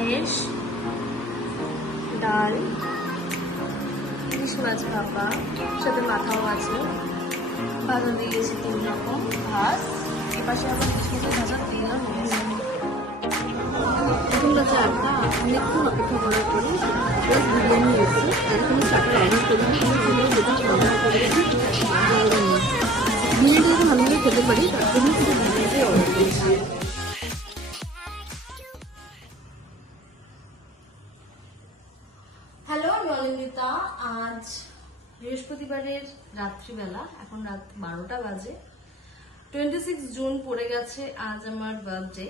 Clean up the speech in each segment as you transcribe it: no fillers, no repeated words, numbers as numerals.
পায়েস, ডাল, ইলিশ মাছ ভাপা, সাথে মাথাও আছে, ভাজা দিয়েছি 3 রকম, ভাত, এপাশে আবার কিছু কিছু ভাজা দিলাম। এখন বাজে 8টা, অনেকক্ষণ অপেক্ষা করার পরে প্লাস বিরিয়ানি এসেছে। আর এখানে চারটা অ্যারেঞ্জ করে বিরিয়ানিটা যদি ভালোভাবে খেতে পারি তার জন্য কিন্তু বিরিয়ানিটাই অর্ডার করেছি। হ্যালো নলিনীতা, আজ বৃহস্পতিবারের রাত্রিবেলা, এখন রাত 12টা বাজে। 26 জুন পড়ে গেছে, আজ আমার বার্থডে।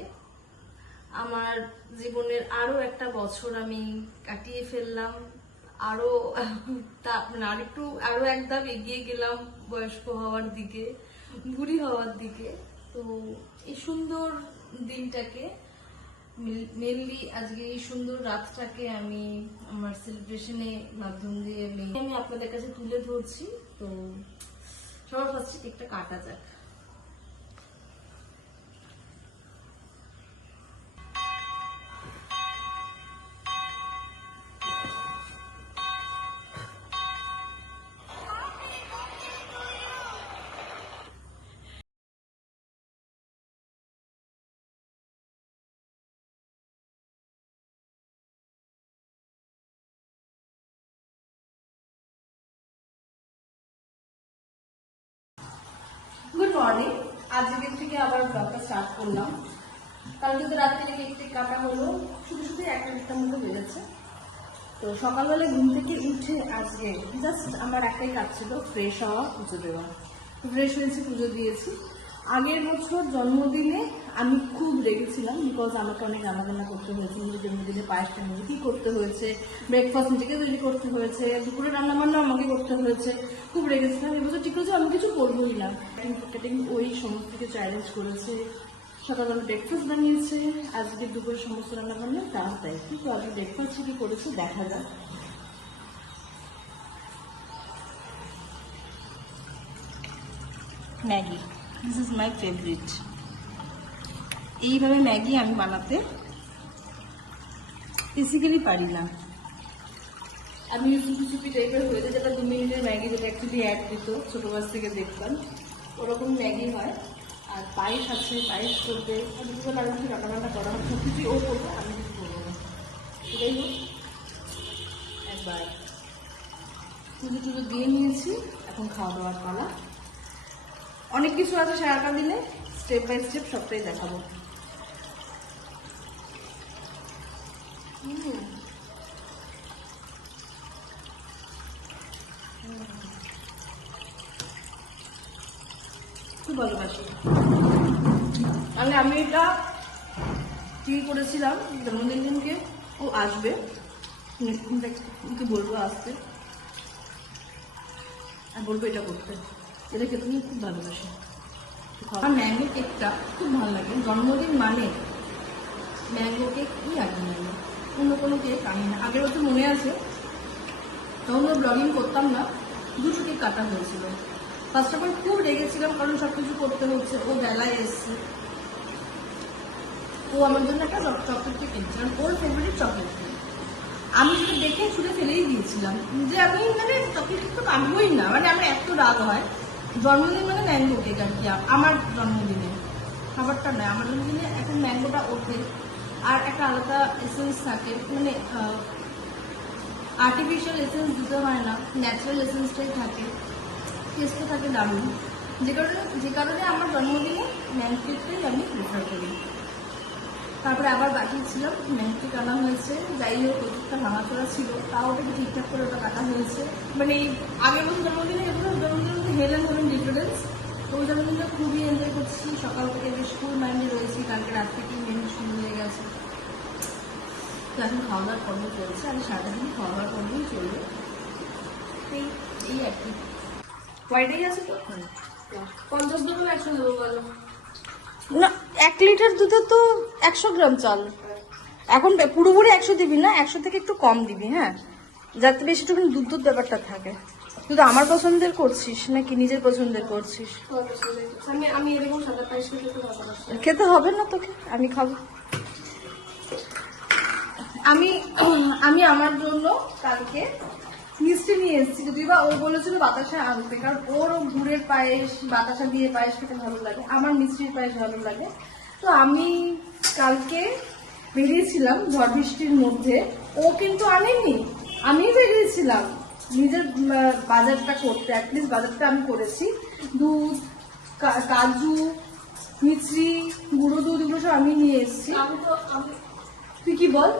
আমার জীবনের আরো একটা বছর আমি কাটিয়ে ফেললাম, আরো আরো এক ধাপ এগিয়ে গেলাম বয়স্ক হওয়ার দিকে, বুড়ি হওয়ার দিকে। তো এই সুন্দর দিনটাকে, মেনলি আজকে এই সুন্দর রাতটাকে আমি আমার সেলিব্রেশনের মাধ্যম দিয়ে আমি আপনাদের কাছে তুলে ধরছি। তো সবার ফার্স্টে কেকটা কাটা যাক। গুড মর্নিং, আজকের থেকে আবার ব্লগটা স্টার্ট করলাম। কালকে তো রাত্রে কেক কাটা হলো, শুধু শুধু একটা মতো বেড়েছে। তো সকালবেলা ঘুম থেকে উঠে আজকে জাস্ট আমার একটাই কাজ ছিল, ফ্রেশ হওয়া, পুজো দেওয়া। ফ্রেশ হয়েছি, পুজো দিয়েছি। আগের বছর জন্মদিনে আমি খুব রেগেছিলাম, বিকজ আমাকে অনেক রান্নাবান্না করতে হয়েছে। নিজের জন্মদিনে পায়েসটা নিজেকেই করতে হয়েছে, ব্রেকফাস্ট নিজেকে তৈরি করতে হয়েছে, দুপুরে রান্নাবান্না আমাকে করতে হয়েছে। খুব রেগেছিলাম। এবছর ঠিক হয়েছে, আমি কিছু করবোই না। ক্যাটিং ওই সমস্ত কিছু অ্যারেঞ্জ করেছে, সকালবেলা ব্রেকফাস্ট বানিয়েছে, আজকে দুপুরে সমস্ত রান্নাবান্না তার তাই। কিন্তু আজকে ব্রেকফাস্ট কি করেছে দেখা যাক। Maggi, this is my favourite. এইভাবে ম্যাগি আমি বানাতে বেসিক্যালি পারি না। আমি চুপি চুপি টাইপের হয়েছে, যেটা 2 মিনিটের ম্যাগি, যেটা অ্যাকচুয়ালি অ্যাড দিত, ছোটো মাছ থেকে দেখতাম ওরকম ম্যাগি হয়। আর পায়েস আছে, পায়েস করবে, দুপুরে আগে কিছু রান্নাবান্না করা হয়, সব কিছুই ও করবে, আমি কিছু করবো না। সেটাই হোক, একবার পুজো টুজো দিয়ে নিয়েছি, এখন খাওয়া দাওয়ার পালা। অনেক কিছু আছে সারাটা দিনে, স্টেপ বাই স্টেপ সবটাই দেখাবো। খুব ভালোবাসি। তাহলে আমি এটা কি করেছিলাম জন্মদিন দিনকে, ও আসবে, কি বলবো, আসতে আর বলবো এটা করতে, এটা খেতে নিয়ে খুব ভালোবাসি। আমার ম্যাঙ্গো কেকটা খুব ভালো লাগে। জন্মদিন মানে ম্যাঙ্গো কেক কি আগে লাগে, অন্য কোনো কেক আনি না। আগের বছর মনে আছে, তখন ব্লগিং করতাম না, 200 কেক কাটা হয়েছিল। ফার্স্ট অফ অল খুব রেগেছিলাম, কারণ সবকিছু করতে হচ্ছে। ও বেলায় এসছে, ও আমার জন্য একটা চকলেট কেক এনেছিলাম, ওর ফেভারিট চকলেট কেক। আমি সেটা দেখে ছুটে ফেলেই দিয়েছিলাম, যে আমি চকলেট কেক তো কাটবোই না। আমার এত রাগ হয়। জন্মদিন মানে ম্যাঙ্গো কেক আর কি, আমার জন্মদিনে খাবারটা নয়, আমার জন্মদিনে এখন ম্যাঙ্গোটা ওঠে। আর একটা আলাদা এসেন্স থাকে, আর্টিফিশিয়াল এসেন্স দিতে হয় না, ন্যাচারাল এসেন্সটাই থাকে, টেস্টও থাকে দারুণ। যে কারণে আমার জন্মদিনে ম্যাঙ্গো কেকটাই আমি প্রেফার করি। তারপরে আবার বাকিয়েছিলাম, ম্যাঙ্গো কেক আনা হয়েছে। যাই হোক, প্রত্যেকটা ভাঙাচোরা ছিল, তাও ওটাকে ঠিকঠাক করে ওটা কাটা হয়েছে। এই আগের বছর জন্মদিনে জন্মদিনে হেলেন ডিফারেন্স। তো ওই জন্মদিনটা খুবই এনজয় করছি। সকাল থেকে বেশ ফুল মাইন্ডে রয়েছি, কালকে রাত থেকেই মেনু শুরু হয়ে গেছে। তো এখন খাওয়া দাওয়ার পর্ব চলছে, আমি সারাটা দিন খাওয়া দাওয়ার পর্বই চলবে। এই আর কি। কয়টাই আছে তো 50 দেবো, 100 দেবো বলো না। 1 লিটার দুধে তো 100 গ্রাম চাল। এখন পুরোপুরি 100 দিবি না, 100 থেকে একটু কম দিবি, হ্যাঁ, যাতে বেশি একটুখানি দুধ ব্যাপারটা থাকে। তুই তো আমার পছন্দের করছিস নাকি নিজের পছন্দের করছিস? আমি এরকম সাদা পায়েস খেতে হবে না তোকে, আমি খাবো। আমি আমি আমার জন্য কালকে মিষ্টি নিয়ে এসেছি, যদিও বা ও বলেছিল বাতাসা আনতে, কারণ ওর গুড়ের পায়েস বাতাসা দিয়ে পায়েস খেতে ভালো লাগে, আমার মিষ্টির পায়েস ভালো লাগে। তো আমি কালকে বেরিয়েছিলাম ঝড় বৃষ্টির মধ্যে, ও কিন্তু আনেনি, আমি বেরিয়েছিলাম নিজের বাজারটা করতে। অ্যাটলিস্ট বাজারটা আমি করেছি। দুধ, কাজু, মিছরি, গুঁড়ো দুধ, এগুলো সব আমি নিয়ে এসেছি। তুই কি বল?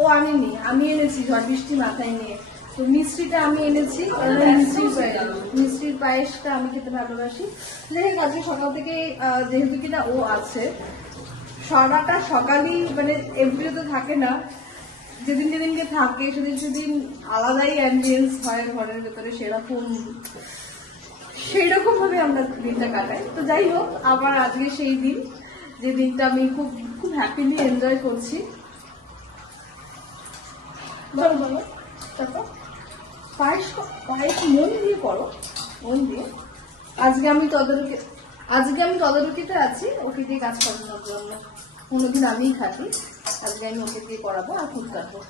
ও আনেনি, আমি এনেছি ঝড় বৃষ্টি মাথায় নিয়ে। তো মিষ্টিটা আমি এনেছি, মিষ্টির পায়েসটা আমি খেতে ভালোবাসি। যাই হোক, আজকে সকাল থেকে যেহেতু কিনা ও আছে, সারাটা সকালই মানে এমপিও তো থাকে না, যেদিন যেদিনকে থাকে সেদিন সেদিন আলাদাই অ্যাম্বিয়েন্স হয় ঘরের ভেতরে, সেইরকম ভাবে আমরা দিনটা কাটাই। তো যাই হোক, আবার আজকে সেই দিন, যে দিনটা আমি খুব খুব হ্যাপিলি এনজয় করছি। বলো বলো, তারপর পায়েস পায়েস মন দিয়ে করো, মন দিয়ে। আজকে আমি তদারকিতে আছি ওকে দিয়ে কাজ করানোর জন্য। কোনোদিন আমিই থাকি, আজকে আমি ওকে দিয়ে করাবো আর খুব কাটবো।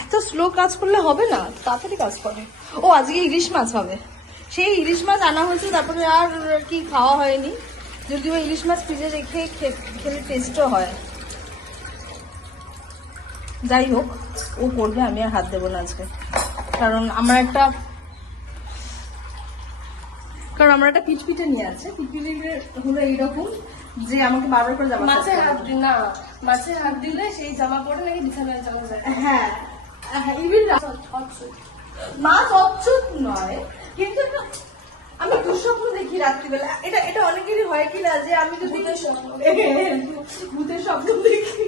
এত স্লো কাজ করলে হবে না, তাড়াতাড়ি কাজ করে। ও আজকে ইলিশ মাছ হবে, সেই ইলিশ মাছ আনা হয়েছে, তারপরে আর কি খাওয়া হয়নি। যদিও ইলিশ মাছ ফ্রিজে রেখে খেলে টেস্টও হয়। যাই হোক, ও করবে, আমি আর হাত দেবো না আজকে, কারণ আমার একটা পিঠপিঠে নিয়ে আছে। পিঠপিঠে হলো এইরকম যে আমাকে বারবার করে জামা মাছে হাত দিলে সেই জামা পরে নাকি বিছানায় যাওয়া যায়। হ্যাঁ, ইভিন মাছ অচ্ছুত নয়, কিন্তু আমি দুঃস্বপ্ন দেখি রাত্রিবেলা। এটা অনেকেরই হয় কিনা, যে আমি যদি ভূতের স্বপ্ন দেখি।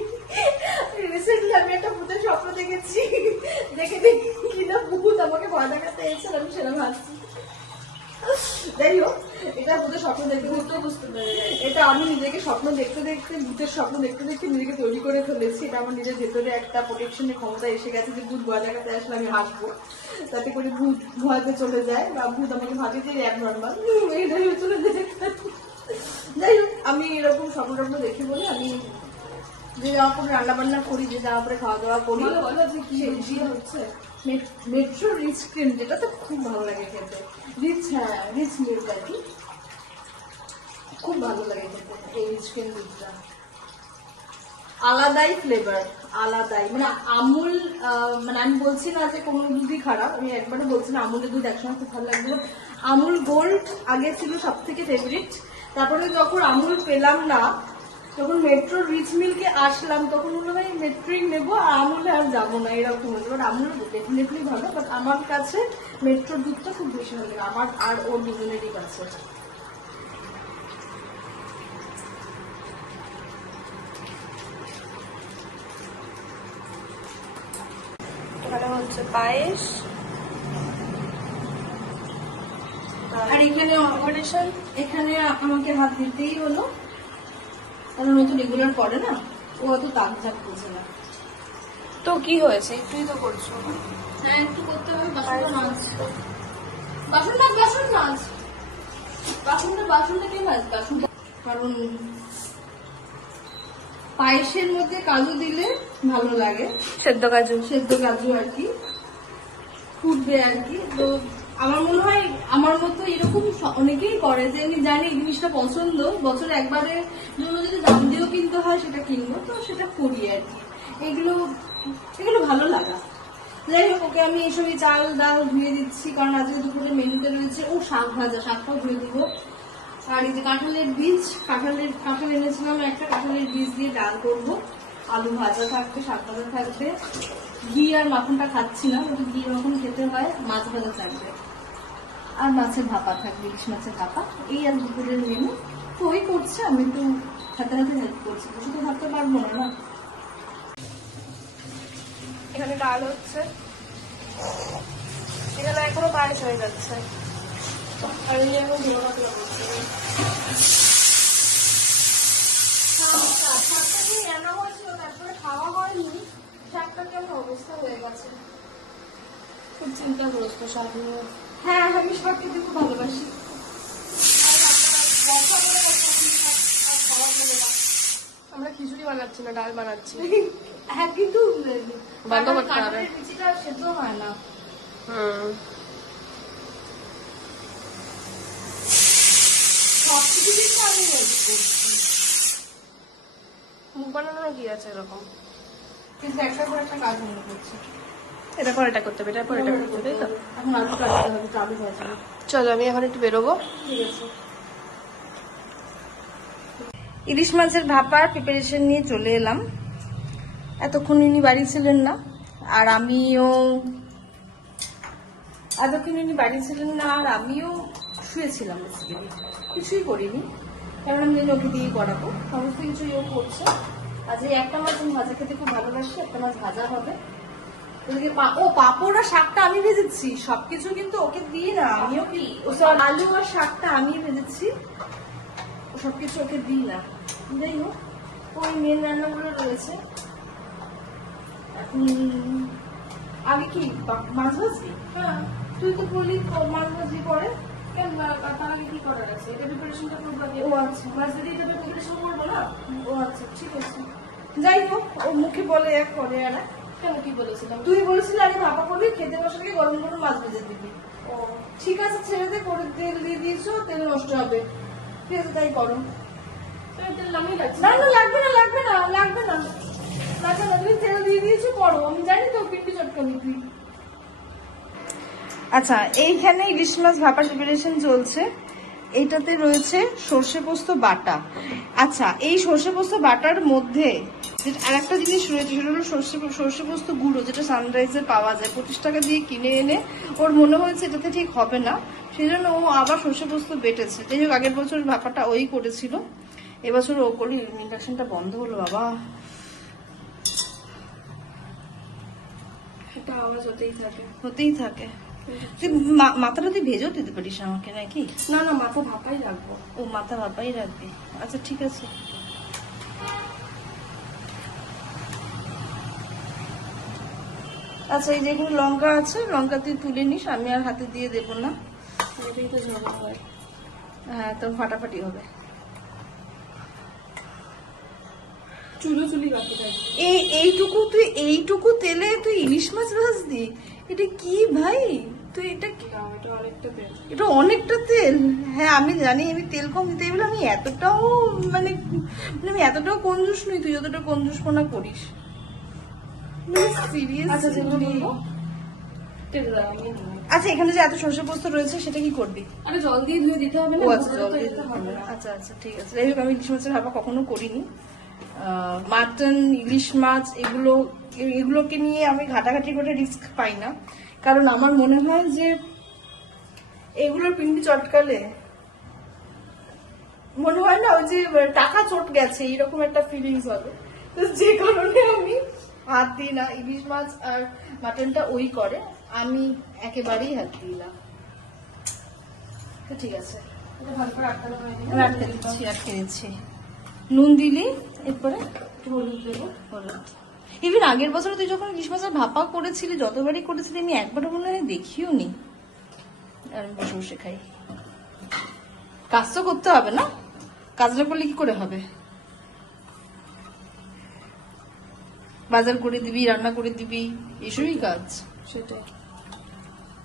রিসেন্টলি আমি একটা ভূতের স্বপ্ন দেখেছি, দেখে দেখি কিনা ভূত আমাকে ভয় দেখাতে এসে আমি সেটা ভাবছি। যাই হোক, এটা ভূতের স্বপ্ন দেখতে দেখতে বুঝতে পারি, এটা আমি নিজেকে স্বপ্ন দেখতে দেখতে ভূতের স্বপ্ন দেখতে দেখতে নিজেকে তৈরি করে ফেলেছি। এটা আমার নিজের ভেতরে একটা প্রোটেকশনের ক্ষমতা এসে গেছে, যে ভূত ভয় দেখাতে আসলে আমি হাসবো, তাতে করে ভূত ভয়তে চলে যায়, বা ভূত আমাকে ভাবে যে অ্যাবনর্মাল, এইটাই চলে যায়। যাই হোক, আমি এরকম স্বপ্ন টপ্ন দেখি বলে আমি যে যাওয়ার পরে রান্না বান্না করি, যে যাওয়ার পরে খাওয়া দাওয়া করি। হচ্ছে মেট্রো রিচ ক্রিম, যেটা তো খুব ভালো লাগে খেতে, রিচ মিল্ক আর কি, খুব ভালো লাগে খেতে এই রিচ ক্রিম দুধটা। আলাদাই ফ্লেভার, আলাদাই, মানে আমুল, মানে আমি বলছি না যে কোনো দুধই খারাপ, আমি একবারও বলছি না। আমুলের দুধ একসময় খুব ভালো লাগলো, আমুল গোল্ড আগে ছিল সব থেকে ফেভারিট। তারপরে যখন আমুল পেলাম না, যখন মেট্রো রিচ মিল্কে আসলাম, তখন হলো ভাই মেট্রোই নেবো, আর আমুলে আর যাবো না, এরকম হলো। বাট আমুল ডেফিনেটলি ভালো, বাট আমার কাছে মেট্রোর দুধটা খুব বেশি ভালো লাগে, আমার আর ওর দুজনেরই কাছে। এখানে হচ্ছে পায়েস, আর এখানে অপারেশন, এখানে আমাকে হাত দিতেই হলো, কারণ ও তো রেগুলার করে না, ও অত তাক ঝাক করছে না। তো কি হয়েছে, একটুই তো করছো। হ্যাঁ, একটু করতে হবে। বাসনটা কে মাছ? বাসনটা, কারণ পায়েসের মধ্যে কাজু দিলে ভালো লাগে, সেদ্ধ কাজু আর কি, ফুটবে আর কি। তো আমার মনে হয় আমার মতো এরকম অনেকেই করে, যে আমি জানি এই জিনিসটা পছন্দ, বছরে একবারে জন্য যদি দাম দিয়েও কিনতে হয় সেটা কিনবো, তো সেটা করি আর কি। এগুলো ভালো লাগা। যাই হোক, ওকে আমি এইসবই চাল ডাল ধুয়ে দিচ্ছি, কারণ আজকে দুপুরে মেনুতে রয়েছে ও শাক ভাজা, শাকটাও ধুয়ে দিব। আর এই যে কাঁঠালের বীজ, কাঁঠাল এনেছিলাম একটা, কাঁঠালের বীজ দিয়ে ডাল করবো, আলু ভাজা থাকবে, শাক ভাজা থাকবে, ঘি আর মাখনটা খাচ্ছি না, কিন্তু ঘি মাখন খেতে হয়, মাছ ভাজা থাকবে, আর মাছের ভাপা থাকবে, ইলিশ মাছের ভাপা। এই আর দুপুরের মেনু। তো ওই করছে, আমি একটু হাতে হাতে হেল্প করছি, বসে তো ভাবতে পারবো না। এখানে ডাল হচ্ছে, এখানে এখনো পায়েস হয়ে যাচ্ছে, আর এই এখন ধুলো পাতলা করছে। শাকটাকে রান্না হয়েছিল, তারপরে খাওয়া হয়নি, শাকটা কেমন অবস্থা হয়ে গেছে, খুব চিন্তাগ্রস্ত শাক নিয়ে। হ্যাঁ, আমি শাক খেতে খুব ভালোবাসি। আর আমরা খিচুড়ি বানাচ্ছি না, ডাল বানাচ্ছি। হ্যাঁ কিন্তু বন্ধ করতে হবে। কাঁঠালের বিচিটা সেদ্ধ হয় না। সবকিছু কিন্তু আমি help করছি। মুখ বানানোর কি আছে এরকম? কিন্তু একটার পর একটা কাজ মনে করছি। এটা পর এটা করতে হবে, এটা পর এটা করতে হবে, তাই তো? এখন আলু কাটতে হবে, চালু হয়ে যাবে। চলো আমি এখন একটু বেরোবো। ঠিক আছে। ইলিশ মাছের ভাপার প্রিপারেশন নিয়ে চলে এলাম। এতক্ষণ ইনি বাড়ি ছিলেন না, আর আমিও শুয়েছিলাম। বেসিক্যালি কিছুই করিনি, কারণ আমি ওকে দিয়ে করাবো। সমস্ত কিছু ও করছে। আজ এই একটা মাছ আমি ভাজা খেতে খুব ভালোবাসি, একটা মাছ ভাজা হবে। ওদিকে পাঁপড় আর শাকটা আমি ভেজেছি, সবকিছু কিন্তু ওকে দিই না। আমিও কি আলু আর শাকটা আমি ভেজেছি, সবকিছু ওকে দিই না। যাই হোক, ওই মেন রান্নাগুলো রয়েছে। এখন আমি কি মাছ ভাজবি? হ্যাঁ, তুই তো বলি মাছ ভাজবি পরে। কেন তার আগে কি করার আছে? এটা প্রিপারেশনটা করবো আগে। ও আচ্ছা, মাছ দিয়ে এটা প্রিপারেশন করবো না? ও আচ্ছা, ঠিক আছে। যাই হোক, ও মুখে বলে এক করে আর এক। কেন, কি বলেছিলাম? তুই বলেছিলি আগে ভাপা করবি, খেতে বসে গরম গরম মাছ ভেজে দিবি। ও ঠিক আছে, ছেড়ে দে। করে তেল দিয়ে দিয়েছো, তেল নষ্ট হবে। ঠিক আছে, তাই করো। তেল নামিয়ে রাখছি। না না, লাগবে না, লাগবে না, লাগবে না, লাগবে না। তুমি তেল দিয়ে দিয়েছো, করো। আমি জানি তো পিন্ডি চটকানি তুই। আচ্ছা, এইখানে ইলিশ মাছ ভাপার প্রিপারেশন চলছে। এইটাতে রয়েছে সর্ষে পোস্ত বাটা। আচ্ছা, এই সর্ষে পোস্ত বাটার মধ্যে আর একটা জিনিস রয়েছে, সেটা হলো সর্ষে পোস্ত গুঁড়ো, যেটা সানরাইজে পাওয়া যায়। 25 টাকা দিয়ে কিনে এনে ওর মনে হয়েছে এটাতে ঠিক হবে না, সেই জন্য ও আবার সর্ষে পোস্ত বেটেছে। যাই হোক, আগের বছর ভাপাটা ওই করেছিল, এবছর ও করলি। ইন্ডাকশনটা বন্ধ হলো বাবা। এটা আওয়াজ হতেই থাকে। হতেই থাকে। তুই মাথাটা তুই ভেজেও দিতে পারিস আমাকে নাকি? না না, মাথা ভাপাই রাখবো। ও মাথা ভাপাই রাখবি, আচ্ছা ঠিক আছে। আচ্ছা, এই যেখানে লঙ্কা আছে, লঙ্কা তুই তুলে নিস, আমি আর হাতে দিয়ে দেবো না। এটাই তো ঝগড়া হয়। হ্যাঁ, তোর ফাটাফাটি হবে। চুলি বাকি থাকবে। এইটুকু তেলে তুই ইলিশ মাছ ভাজবি? এটা কি ভাই, তুই এটা কি? এটা অনেকটা তেল। এটা অনেকটা তেল। হ্যাঁ আমি জানি, আমি তেল কম দিতে বলে আমি এতটাও আমি এতটাও কঞ্জুস নই তুই যতটা কঞ্জুসপনা করিস। আচ্ছা, যেগুলো বলবো তেল দাও, আমি নেবো। আচ্ছা, এখানে যে এত সর্ষে পোস্ত রয়েছে সেটা কি করবি? আরে জল দিয়ে ধুয়ে দিতে হবে না? ও আচ্ছা, জল দিয়ে দিতে হবে না। আচ্ছা আচ্ছা, ঠিক আছে। যাই হোক, আমি ইলিশ মাছের ভাপা কখনো করিনি। মাটন, ইলিশ মাছ এগুলোকে নিয়ে আমি ঘাটাঘাটি করে রিস্ক পাই না, কারণ আমার মনে হয় যে এগুলোর পিন্ডি চটকালে মনে হয় না ওই যে টাকা চট গেছে, এইরকম একটা ফিলিংস হবে। তো যে কারণে আমি হাত দিই না। ইলিশ মাছ আর মাটনটা ওই করে, আমি একেবারেই হাত দিই না। তো ঠিক আছে, এটা ভালো করে আটকানো হয়নি। আমি আটকে দিচ্ছি। নুন দিলি, এরপরে একটু হলুদ দেবো। হলুদ। ইভেন আগের বছর তুই যখন ইলিশ মাছের ভাপা করেছিলি, যতবারই করেছিলি, আমি একবারও মনে হয় দেখিও নি। আর আমি বসে বসে খাই। কাজ তো করতে হবে না, কাজ না করলে কি করে হবে? বাজার করে দিবি, রান্না করে দিবি, এসবই কাজ। সেটাই,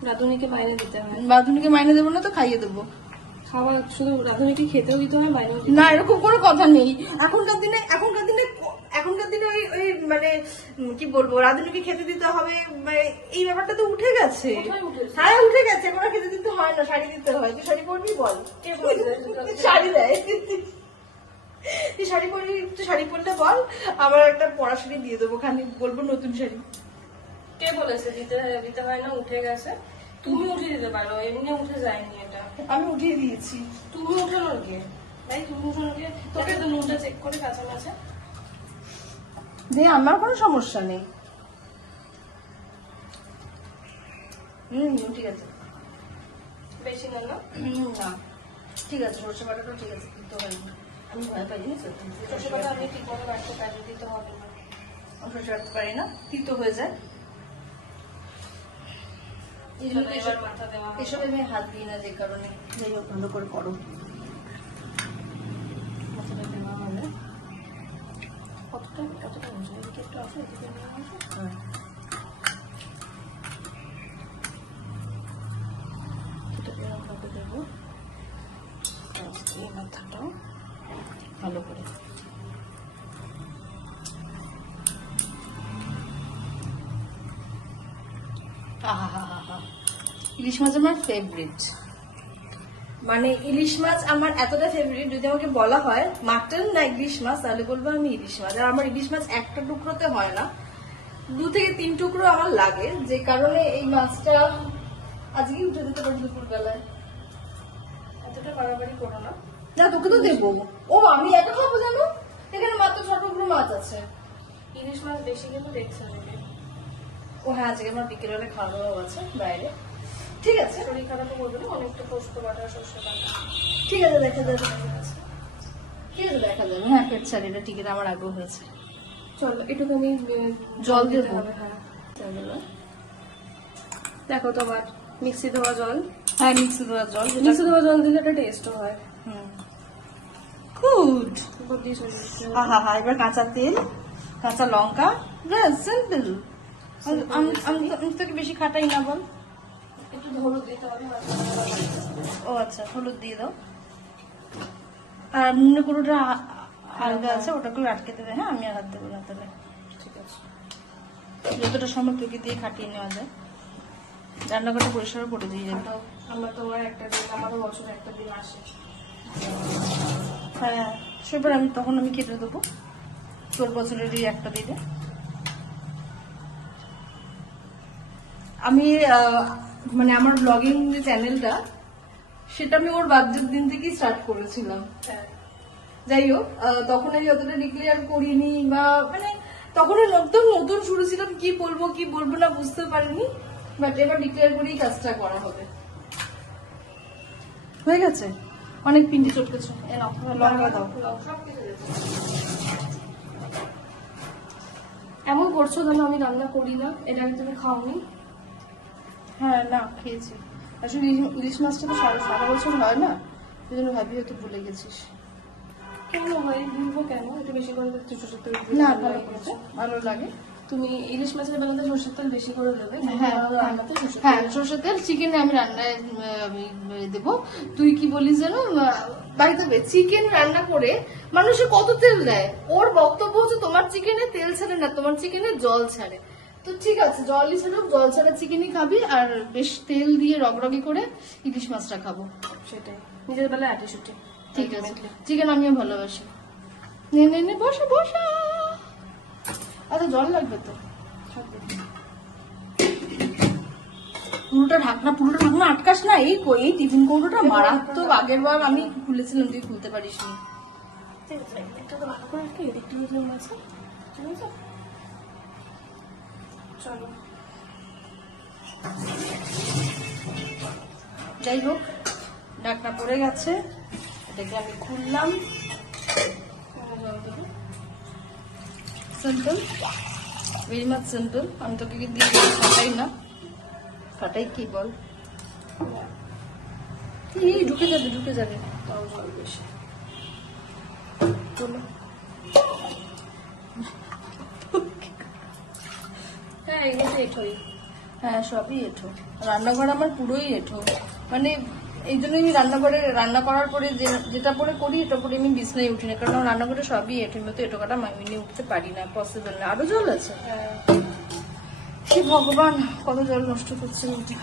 রাঁধুনিকে মাইনে দিতে হয়। বাঁধুনিকে মাইনে দেবো না তো খাইয়ে দেবো? খাওয়া শুধু রাঁধুনিকে খেতেও দিতে হয়, মাইনেও দিতে না, এরকম কোনো কথা নেই। এখনকার দিনে ওই মানে কি বলবো, রাঁধুনিকে খেতে দিতে হবে, এই ব্যাপারটা তো উঠে গেছে। কোথায় উঠেছে? হ্যাঁ, উঠে গেছে। এখন আর খেতে দিতে হয় না, শাড়ি দিতে হয়। তুই শাড়ি পরবি? বল। কে বলছে? শাড়ি দেয়। তুই শাড়ি পরবি? তুই শাড়ি পরলে বল, আমার একটা পরা শাড়ি দিয়ে দেবো, খালি বলবো নতুন শাড়ি। কে বলেছে দিতে হয় না? উঠে গেছে। তুমি উঠে দিতে পারো, এমনি উঠে যায়নি এটা। আমি উঠিয়ে দিয়েছি। তুমি উঠানো কে? তাই তুমি উঠানো কে? তোকে তো নুনটা চেক করে কাঁচা মাছে দে, আমার কোনো সমস্যা নেই। ঠিক আছে। বেশি না না? না, ঠিক আছে। সরষে বাটাটা ঠিক আছে, কিন্তু হয়নি। আমি ভয় পাই, জানিস তো? সরষে বাটা আমি ঠিক মতো রাখতে পারি, দিতে হবে না। আমি সরষে বাটতে পারি না, তিতো হয়ে যায়। চলো, এবার মাথা দেওয়া হবে। এসবে আমি হাত দিই না, যে কারণে। যাই হোক, ভালো করে করো। কতটা হয়েছে? এদিকে একটু আসো, এদিকে একটু আসো। হ্যাঁ, এটা এরকমভাবে দেবো। এই মাথাটাও ভালো করে। আহা, ইলিশ মাছ আমার ফেভারিট। মানে ইলিশ মাছ আমার এতটা ফেভারিট, যদি আমাকে বলা হয় মাটন না ইলিশ মাছ তাহলে বলবো আমি ইলিশ মাছ। আর আমার ইলিশ মাছ একটা টুকরোতে হয় না, 2 থেকে 3 টুকরো আমার লাগে, যে কারণে এই মাছটা আজকে উঠে দিতে পারি দুপুর বেলায়। এতটা বাড়াবাড়ি করো না। না তোকে তো দেবো। ও আমি একা খাবো জানো, এখানে মাত্র 6 টুকরো মাছ আছে। ইলিশ মাছ বেশি কিন্তু দেখছে নাকি? ও হ্যাঁ, আজকে আমার বিকেলবেলা খাওয়া দাওয়া আছে বাইরে। ঠিক আছে শরীর খারাপও করবে না, অনেকটা পোস্ত বাটা, সর্ষে বাটা। ঠিক আছে, দেখা যাবে। ঠিক আছে, দেখা যাবে। হ্যাঁ, পেট চালিয়ে টিকিট আমার আগ্রহ হয়েছে। চলো একটুখানি জল দেবো? হবে। হ্যাঁ, দেখো তোমার মিক্সি ধোয়া জল। হ্যাঁ, মিক্সি দেওয়া জল। মিক্সি ধোয়া জল দিলে একটা টেস্টও হয়। গুড। বুদ্ধি শরীর। হা, এবার কাঁচা তেল, কাঁচা লঙ্কা, ব্যাস সিম্পল। আমি তোকে বেশি খাটাই না, বল। একটু হলুদ দিতে হবে। ও আচ্ছা, হলুদ দিয়ে দাও। আর মনে করোটা আলগা আছে, ওটাকেও আটকে দেবে। হ্যাঁ, আমি আর হাত দেবো না তাহলে। ঠিক আছে। যতটা সময় তোকে দিয়ে খাটিয়ে নেওয়া যায়, রান্নাঘরটা পরিষ্কার করে দিয়ে যাবে। খাটাও। আমরা তোমার একটা দিন, আমারও বছরে একটা দিন আসে। হ্যাঁ, সেবার তখন আমি কেটে দেবো, তোর বছরেরই একটা দিনে। আমি মানে আমার ব্লগিং যে চ্যানেলটা, সেটা আমি ওর বার্থডের দিন থেকেই স্টার্ট করেছিলাম। হ্যাঁ, যাই হোক, তখন আমি অতটা ডিক্লেয়ার করিনি, বা মানে তখন একদম নতুন শুরু ছিলাম, কি বলবো কি বলবো না বুঝতে পারিনি। বাট এবার ডিক্লেয়ার করেই কাজটা করা হবে। হয়ে গেছে, অনেক পিন্ডি চটকেছে। লঙ্কা দাও। সবকিছু দেবো। এমন করছো যেন আমি রান্না করি না, এটা আমি তুমি খাওনি। হ্যাঁ, না খেয়েছি। আসলে ইলিশ মাছটা তো সারা বছর হয় না, ওই জন্য ভাবি হয়তো ভুলে গেছিস। কেন ভাই, ভুলবো কেন? একটু বেশি করে দেখতে সরষের তেল দিতে না, ভালো ভালো লাগে। করেছে, ভালো লাগে। তুমি ইলিশ মাছের বেলাতে সরষের তেল বেশি করে দেবে। হ্যাঁ, রান্নাতে সরষের হ্যাঁ, তেল। সরষের তেল চিকেনে আমি রান্নায় আমি দেবো। তুই কি বলিস যেন, বাড়িতে চিকেন রান্না করে মানুষে কত তেল দেয়। ওর বক্তব্য হচ্ছে তোমার চিকেনে তেল ছাড়ে না, তোমার চিকেনে জল ছাড়ে। তো ঠিক আছে, জলই ছাড়ো, জল ছাড়া চিকেনই খাবি, আর বেশ তেল দিয়ে রগরগি করে ইলিশ মাছটা খাবো। সেটাই, নিজের বেলায় আটি শুটি। ঠিক আছে, চিকেন আমিও ভালোবাসি। নে বসো বসো। আচ্ছা, জল লাগবে তো। পুরোটা ঢাকনা আটকাস না। এই টিফিন কৌটোটা মারাত্মক। আগের বার আমি খুলেছিলাম, তুই খুলতে পারিস নি। ঠিক আছে, একটা তো ভালো করে একটা এদিকটা মিডিয়াম আছে। ঠিক আছে, চলো। যাই হোক, ঢাকনা পড়ে গেছে, এটাকে আমি খুললাম। Simple, very much simple. আমি তোকে দিয়ে ফাটাই না, ফাটাই কি বল, এই ঢুকে যাবে। তাও জল বেশি। চলো। হ্যাঁ, এগুলো এঠোই। হ্যাঁ, সবই এঁঠো। রান্নাঘর আমার পুরোই এঁঠো। মানে এই জন্য আমি রান্নাঘরে রান্না করার পরে যেটা পরে করি, এটা পরে আমি বিছনায় উঠি না, কারণ আমার রান্নাঘরে সবই এঁঠো। আমি তো এঁটো কাটা মাইনে উঠতে পারি না, পসিবল না। আরো জল আছে। হ্যাঁ, কি ভগবান, কত জল নষ্ট করছে এটা।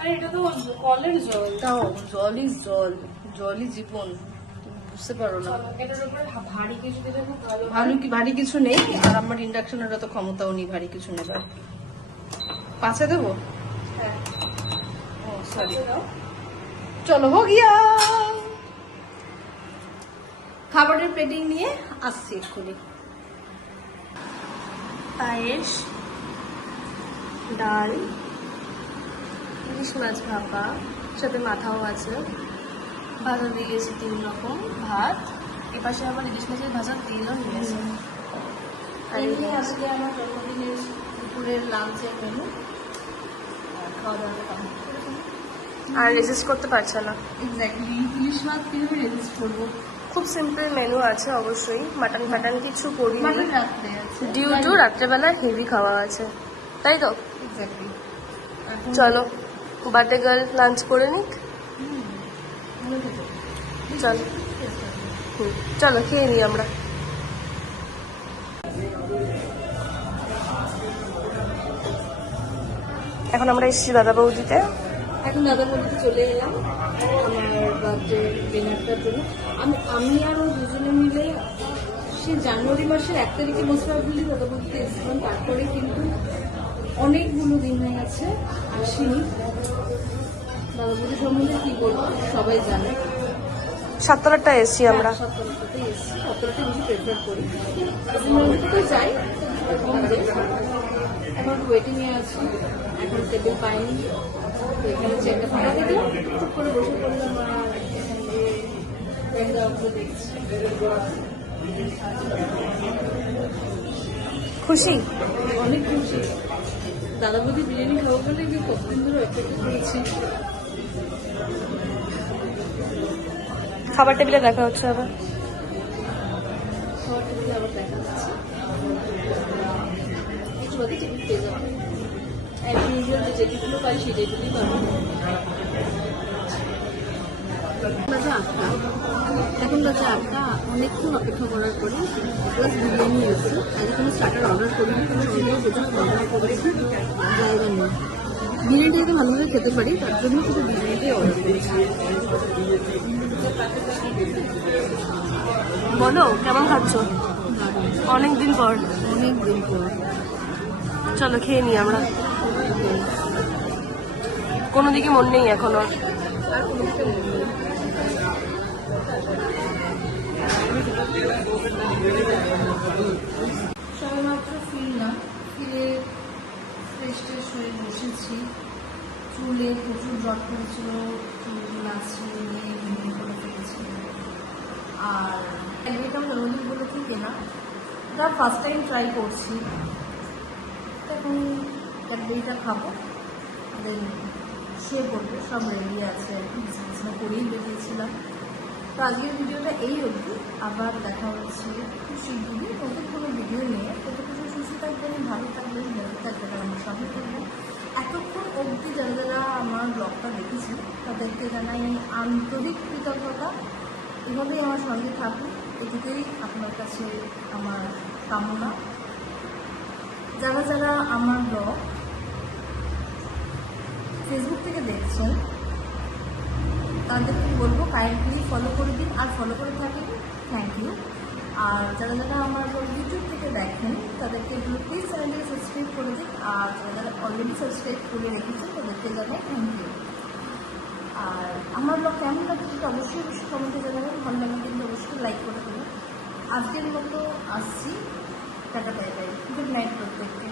আর এটা তো কলের জল। তাও জলই জল, জলই জীবন, তুমি বুঝতে পারো না। চলো, এটার উপরে ভারী কিছু দিলে খুব ভালো হয়। ভারী কিছু নেই, আর আমার ইন্ডাকশনের অত ক্ষমতাও নেই ভারী কিছু নেবার। পাঁচে দেবো? হ্যাঁ, ও সরি, আচ্ছা, দাও। চলো হো গিয়া। খাবারের প্লেটিং নিয়ে আসছি এক্ষুনি। পায়েস, ডাল, ইলিশ মাছ ভাপা, সাথে মাথাও আছে, ভাজা দিয়েছি 3 রকম, ভাত, এপাশে আবার ইলিশ মাছের ভাজা তেলও নিয়েছে। আর এই এই নিয়ে আজকে আমার জন্মদিনের দুপুরের লাঞ্চের মেনু। খাওয়া দাওয়া কমপ্লিট করে ফেলি। আর রেজিস্ট করতে পারছে না। এক্স্যাক্টলি, ইলিশ মাছ কিভাবে রেজিস্ট করবো? খুব সিম্পল মেনু আছে অবশ্যই, মাটন ফ্যাটন কিছু করিনি, মাটন রাত্রে আছে ডিউ টু রাত্রেবেলা হেভি খাওয়া আছে, তাই তো? এক্স্যাক্টলি। চলো বার্থডে গার্ল লাঞ্চ করে নিক। চলো চলো খেয়ে নিই আমরা। এখন আমরা এসেছি দাদা বৌদিতে। এখন দাদা বলতে চলে এলাম আমার বার্থডে ডিনারটার জন্য। আমি আর ও দুজনে মিলে সে জানুয়ারি মাসের 1 তারিখে মোস্ট প্রবাবলি দাদা বলতে এসেছিলাম, তারপরে কিন্তু অনেকগুলো দিন হয়ে গেছে আসিনি। দাদা বৌদি সম্বন্ধে কি বলবো, সবাই জানে। সাততলাটা এসেছি আমরা। সপ্তাহটাতেই এসেছি, সপ্তাহটা বেশি প্রেফার করি। মন্দিরটাতে যাই, কম যাই। এখন ওয়েটিংয়ে আছি, এখন টেবিল পাইনি, তো এখানে চেয়ারটা ফাঁকা দেখলাম, চুপ করে বসে পড়লাম আর এখানে দেওয়াগুলো দেখছি। খুশি? অনেক খুশি। দাদা বৌদি বিরিয়ানি খাবো বলে যে কতদিন ধরে অপেক্ষা করেছি। খাবার টেবিলে দেখা হচ্ছে আবার। খাওয়ার টেবিলে আবার দেখা যাচ্ছে, একটু বাদে টেবিল পেয়ে যাবো। অ্যাজ ইউজুয়াল যে টেবিলগুলো পাই সেই টেবিলই পাবো। বাজে 8টা, এখন বাজে 8টা। অনেকক্ষণ অপেক্ষা করার পরে প্লাস বিরিয়ানি এসেছে। আজকে কোনো স্টার্টার অর্ডার করিনি, কোনো সন্দেহ পর্যন্ত অর্ডার করেছি, জায়গা নেই। বিরিয়ানিটা যাতে ভালোভাবে খেতে পারি তার জন্য শুধু বিরিয়ানিটাই অর্ডার করেছি। বলো কেমন খাচ্ছ? অনেকদিন পর। অনেক দিন পর। চলো খেয়ে নিই আমরা। কোনো দিকে মন নেই এখন আর। আর কোনো কিছু মনে নেই। সবেমাত্র ফিরলাম, ফিরে ফ্রেশ ট্রেশ হয়ে বসেছি। চুলে প্রচুর জট করেছিল, চুলগুলো আছড়ে নিয়ে ভেঙে করে ফেলেছি। আর একদম রোলি বলে থেকে না, ওটা ফার্স্ট টাইম ট্রাই করছি। এখন ক্যাডবেরিটা খাবো, দেন শুয়ে পড়বো। সব রেডি আছে, বিছানা করেই বেরিয়েছিলাম। তো আজকের ভিডিওটা এই অবধি, আবার দেখা হচ্ছে খুব শীঘ্রই নতুন কোনো ভিডিও নিয়ে। তত কিছু সুস্থ থাকবেন, ভালো থাকবেন, হেলদি থাকবেন, আর আমার সঙ্গে থাকবেন। এতক্ষণ অবধি যারা যারা আমার ব্লগটা দেখেছি তাদেরকে জানাই আন্তরিক কৃতজ্ঞতা। এভাবেই আমার সঙ্গে থাকুন, এটুকুই আপনার কাছে আমার কামনা। যারা যারা আমার ব্লগ ফেসবুক থেকে দেখছেন তাদেরকে বলবো কাইন্ডলি ফলো করে দিন, আর ফলো করে থাকেন থ্যাংক ইউ। আর যারা যারা আমার ইউটিউব থেকে দেখেন তাদেরকে একটু প্লিজ চ্যানেলটিকে সাবস্ক্রাইব করে দিন, আর যারা যারা অলরেডি সাবস্ক্রাইব করে রেখেছেন তাদেরকে জানাই থ্যাংক ইউ। আর আমার ব্লগ কেমন লাগে সেটা অবশ্যই অবশ্যই কমেন্টে জানাবেন, ভালো লাগে কিন্তু অবশ্যই লাইক করে দেবেন। আজকের মতো আসছি, tata bye bye, good night প্রত্যেককে।